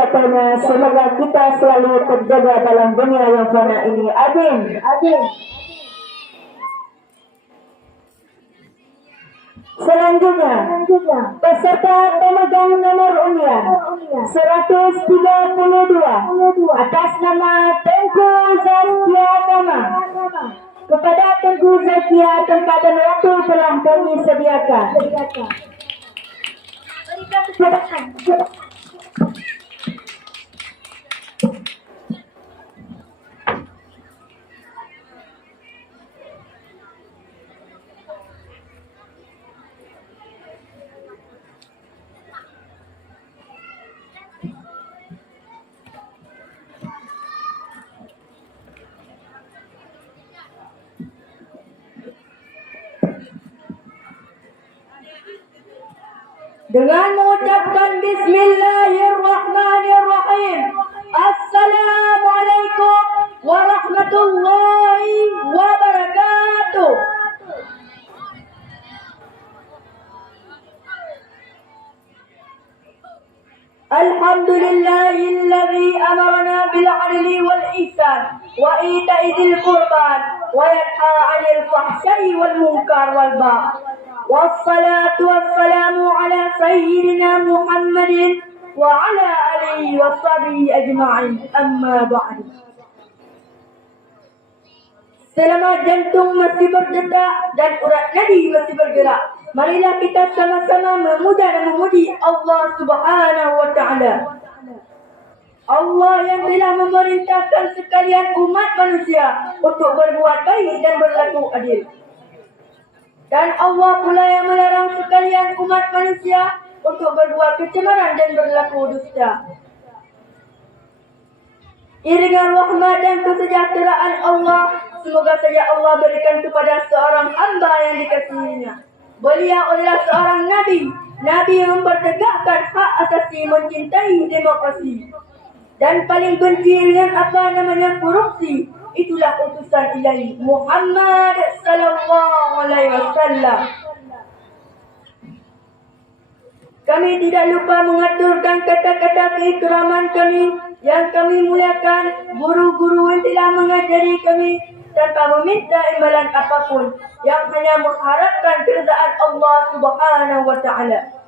katanya, semoga kita selalu terjaga dalam dunia yang fana ini. Amin. Amin. Selanjutnya, peserta pemegang nomor undian 132 atas nama Tengku Zaskia Kama. Kepada Tengku Zaskia, tempat dan waktu telah kami sediakan. Dengan mengucapkan Bismillahirrahmanirrahim. Assalamualaikum warahmatullahi wabarakatuh. Alhamdulillahilladzi amarna bil 'adli wal ihsan wa ita'i dzil qurban wa yanha 'anil fahsya'i wal munkar wal baghi. Wassalatu wassalamu ala sayyidina Muhammadin wa ala alihi wa sahbihi ajma'in. Amma ba'du. Selama jantung masih berdetak dan urat nadi masih bergerak, marilah kita sama-sama memuja dan memuji Allah Subhanahu wa Ta'ala. Allah yang telah memerintahkan sekalian umat manusia untuk berbuat baik dan berlaku adil. Dan Allah pula yang melarang sekalian umat manusia untuk berbuat kecemaran dan berlaku dusta. Iringan rahmat dan kesejahteraan Allah, semoga saja Allah berikan kepada seorang hamba yang dikasihinya. Beliau adalah seorang Nabi yang mempertegakkan hak asasi, mencintai demokrasi. Dan paling benci dengan korupsi. Itulah utusan Ilahi Muhammad sallallahu alaihi wasallam. Kami tidak lupa mengaturkan kata-kata keikraman kami yang kami muliakan guru-guru yang telah mengajari kami tanpa meminta imbalan apapun, yang hanya mengharapkan keridaan Allah Subhanahu wa Ta'ala.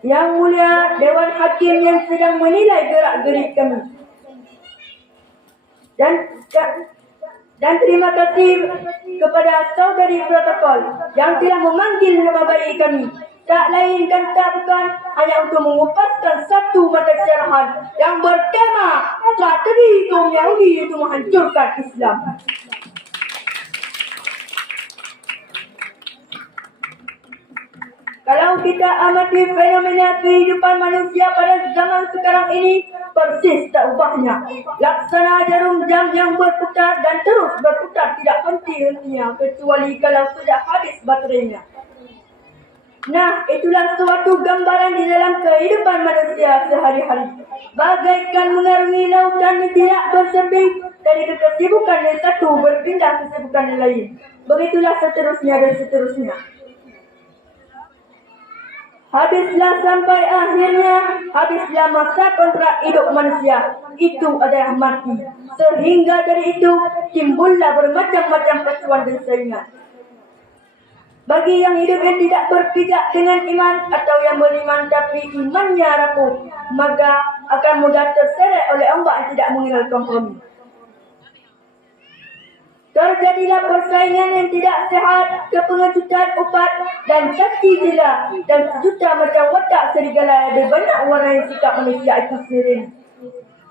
Yang mulia Dewan Hakim yang sedang menilai gerak-gerik kami. Dan terima kasih kepada saudari protokol yang telah memanggil nama baik kami. Tak lain dan tak bukan hanya untuk mengupaskan satu mata syarahan yang bertema strategi kaum Yahudi untuk menghancurkan Islam. Kalau kita amati fenomena kehidupan manusia pada zaman sekarang ini, persis tak ubahnya. Laksana jarum jam yang berputar dan terus berputar tidak henti-hentinya kecuali kalau sudah habis baterainya. Nah, itulah suatu gambaran di dalam kehidupan manusia sehari-hari. Bagaikan mengarungi lautan yang tidak bersembing dari kesibukan yang satu berpindah ke kesibukan yang lain. Begitulah seterusnya dan seterusnya. Habislah sampai akhirnya, habislah masa kontrak hidup manusia. Itu adalah mati. Sehingga dari itu timbullah bermacam-macam kecuan dan saingan. Bagi yang hidup yang tidak berpijak dengan iman atau yang beriman tapi imannya rapuh, maka akan mudah terseret oleh ombak yang tidak mengenal kompromi. Terjadilah persaingan yang tidak sehat, kepengecutan upat dan caci gila dan sejuta macam watak serigala ada banyak warna yang sikap manusia itu sendiri.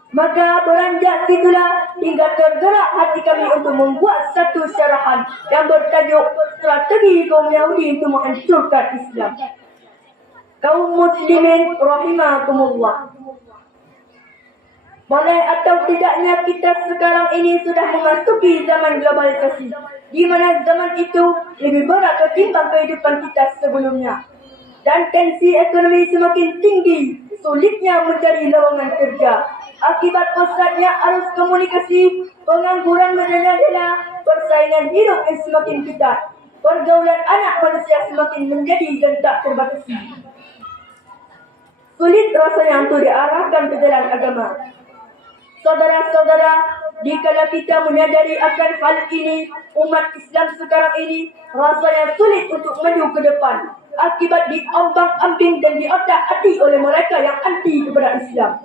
Maka beranjak situlah hingga tergerak hati kami untuk membuat satu syarahan yang bertajuk Strategi Kaum Yahudi untuk Menghancurkan Islam. Kaum Muslimin rahimakumullah. Boleh atau tidaknya kita sekarang ini sudah memasuki zaman globalisasi, di mana zaman itu lebih berat ketimbang kehidupan kita sebelumnya. Dan tensi ekonomi semakin tinggi, sulitnya mencari lowongan kerja. Akibat pesatnya arus komunikasi, pengangguran merajalela, persaingan hidup yang semakin ketat, pergaulan anak manusia semakin menjadi dan tak terbatasi. Sulit rasanya untuk diarahkan ke jalan agama. Saudara-saudara, dikala kita menyadari akan hal ini, umat Islam sekarang ini rasanya sulit untuk maju ke depan akibat diombang-ambing dan diotak-atik oleh mereka yang anti kepada Islam.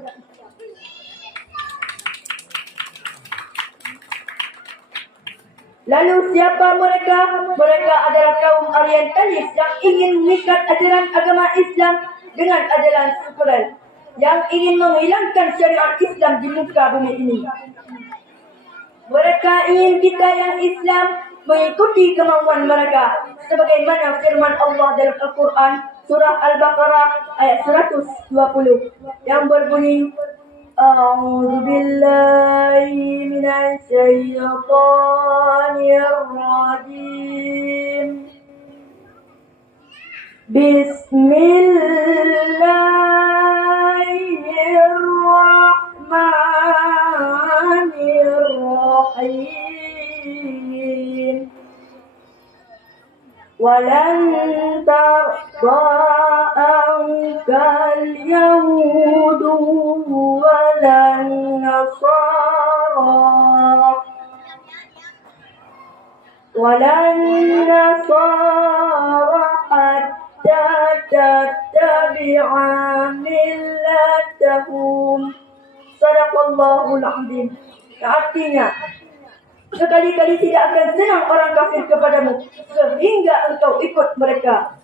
Lalu siapa mereka? Mereka adalah kaum orientalis yang ingin mengikat ajaran agama Islam dengan ajaran sekuler, yang ingin menghilangkan syariat Islam di muka bumi ini. Mereka ingin kita yang Islam mengikuti kemauan mereka, sebagaimana firman Allah dalam Al-Quran surah Al-Baqarah ayat 120 yang berbunyi, A'udzu billahi minasy syaithanir rajim. Bismillahirrahmanirrahim. Walan tarda ankal yahudu walan nasara hatta tattabi'a millatahum. Sadaqallahul azim. Artinya, sekali-kali tidak akan senang orang kafir kepadamu sehingga engkau ikut mereka.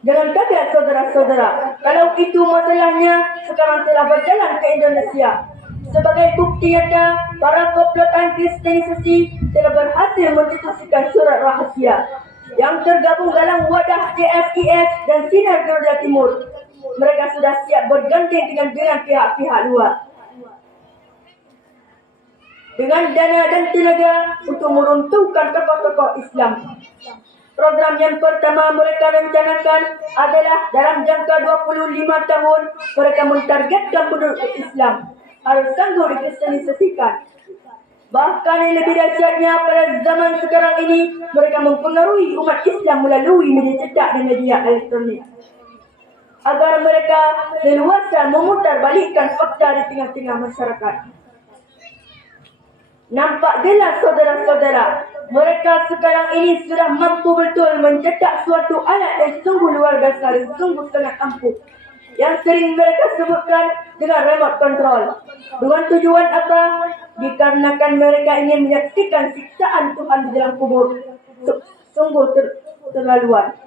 Jangan kaget saudara-saudara, kalau itu masalahnya sekarang telah berjalan ke Indonesia. Sebagai bukti nyata, para komplotan Kristenisasi telah berhasil mencetuskan surat rahasia yang tergabung dalam wadah JSIS dan Sinar Garuda Timur. Mereka sudah siap bergandeng dengan pihak-pihak luar dengan dana dan tenaga untuk meruntuhkan tokoh-tokoh Islam. Program yang pertama mereka rencanakan adalah dalam jangka 25 tahun mereka mentargetkan penduduk Islam harus sanggup dikristenisasikan. Bahkan yang lebih dahsyatnya, pada zaman sekarang ini mereka mempengaruhi umat Islam melalui media cetak dan media elektronik agar mereka leluasa memutarbalikkan fakta di tengah-tengah masyarakat. Nampak jelas saudara-saudara, mereka sekarang ini sudah mampu betul mencetak suatu alat yang sungguh luar biasa dan sungguh sangat ampuh, yang sering mereka sebutkan dengan remote control. Dengan tujuan apa? Dikarenakan mereka ingin menyaksikan siksaan Tuhan di dalam kubur. Sungguh terlaluan.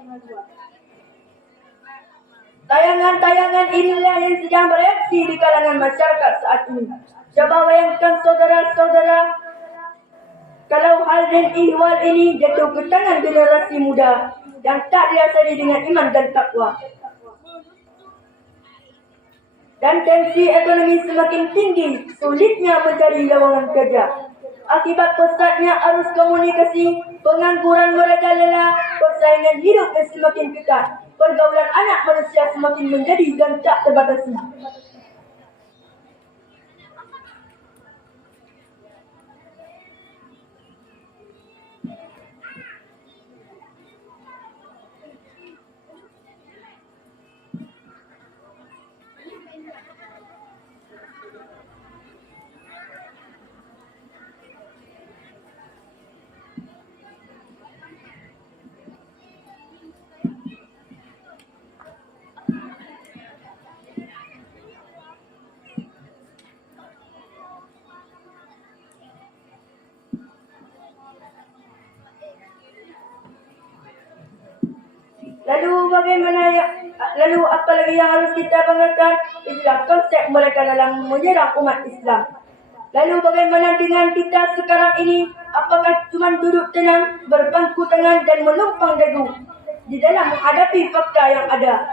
Tayangan-tayangan inilah yang sedang bereaksi di kalangan masyarakat saat ini. Coba bayangkan saudara-saudara, kalau hal dan ihwal ini jatuh ke tangan generasi muda yang tak diasari dengan iman dan takwa. Dan tensi ekonomi semakin tinggi, sulitnya mencari lowongan kerja. Akibat pesatnya arus komunikasi, pengangguran merajalela, persaingan hidup yang semakin ketat, pergaulan anak manusia semakin menjadi dan tak terbatasi. Lalu apa lagi yang harus kita banggakan? Itulah konsep mereka dalam menyerang umat Islam. Lalu bagaimana dengan kita sekarang ini? Apakah cuma duduk tenang, berpangku tangan dan menumpang dagu di dalam menghadapi fakta yang ada?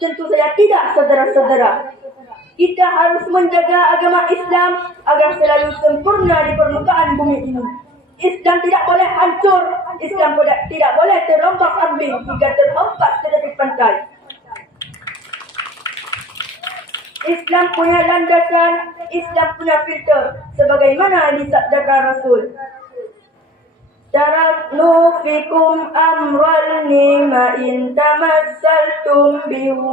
Tentu saja tidak, saudara-saudara. Kita harus menjaga agama Islam agar selalu sempurna di permukaan bumi ini. Islam tidak boleh hancur. Islam tidak boleh terombang-ambing hingga terhempas ke tepi pantai. Islam punya landasan, Islam punya filter, sebagaimana disabdakan Rasul. Taraknu fikum amral nima in tamassaltum bihuma